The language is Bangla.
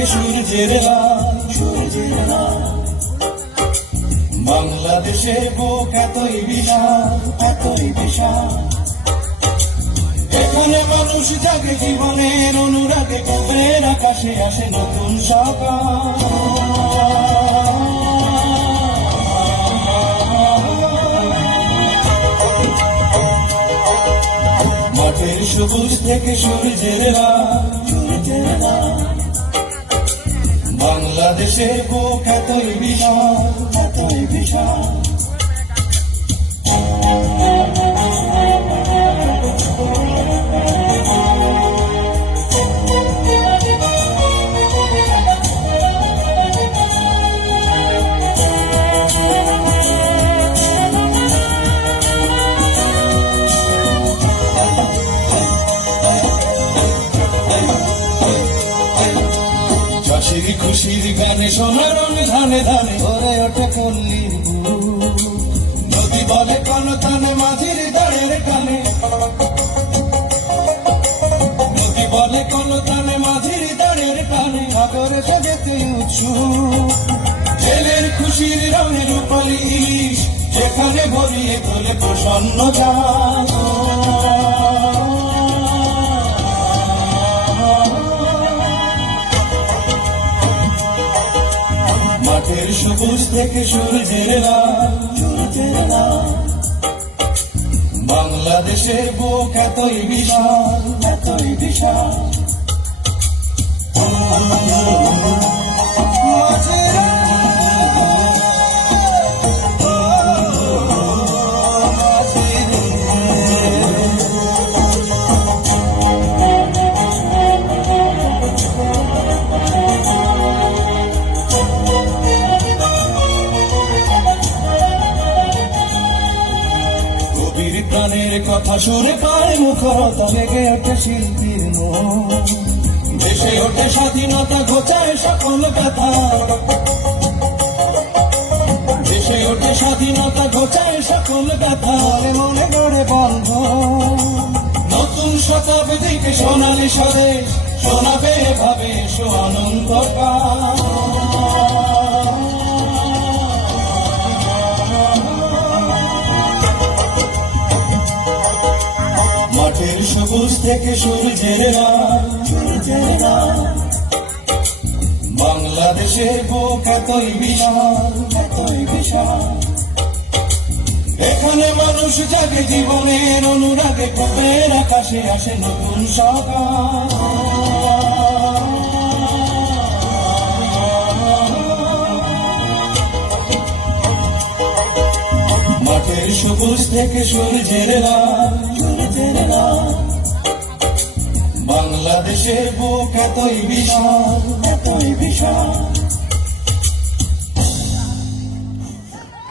থেকে সূর্যের লাল, বাংলাদেশের বুক এতই বিশাল, এখানে মানুষ জাগে জীবনের অনুরাগে, কবের আকাশে আসে নতুন সকাল। মাঠের সবুজ থেকে সূর্যের লাল, বাংলাদেশের বুক এতই বিশাল। খুশির গানে সোনার ধানে ধানে ভরে ওঠে পল্লীর বুক, নদী বলে কোন তানে মাঝির দাঁড়ের কানে, নদী বলে কোন তানে মাঝির দাঁড়ের কানে, সাগরে জগতে উৎসুক জেলের খুশির রঙের রূপালী ইলিশ, যেখানে ভরিয়ে তোলে প্রসন্ন জাহাজ। মাঠের সবুজ থেকে সূর্যের লাল, বাংলাদেশের বুক এতই বিশাল। গানের কথা সুরে পায় মুখরতা, লেগে ওঠে শিল্পীর মন, দেশে ওঠে স্বাধীনতা, ঘোচায় সকল কথা, দেশে ওঠে স্বাধীনতা, ঘোচায় সকল কথা, মনে গড়ে বন্ধ নতুন শতাব্দীকে সোনালি স্বরে শোনাবে ভাবে এসো আনন্দকাল। মাঠের সবুজ থেকে সূর্যের লাল, বাংলাদেশের বুক এতই বিশাল, এখানে মানুষ জাগে জীবনের অনুরাগে, কবের আকাশে আসে নতুন সকাল। মাঠের সবুজ থেকে সূর্যের লাল, বাংলাদেশের বুক এতই বিশাল।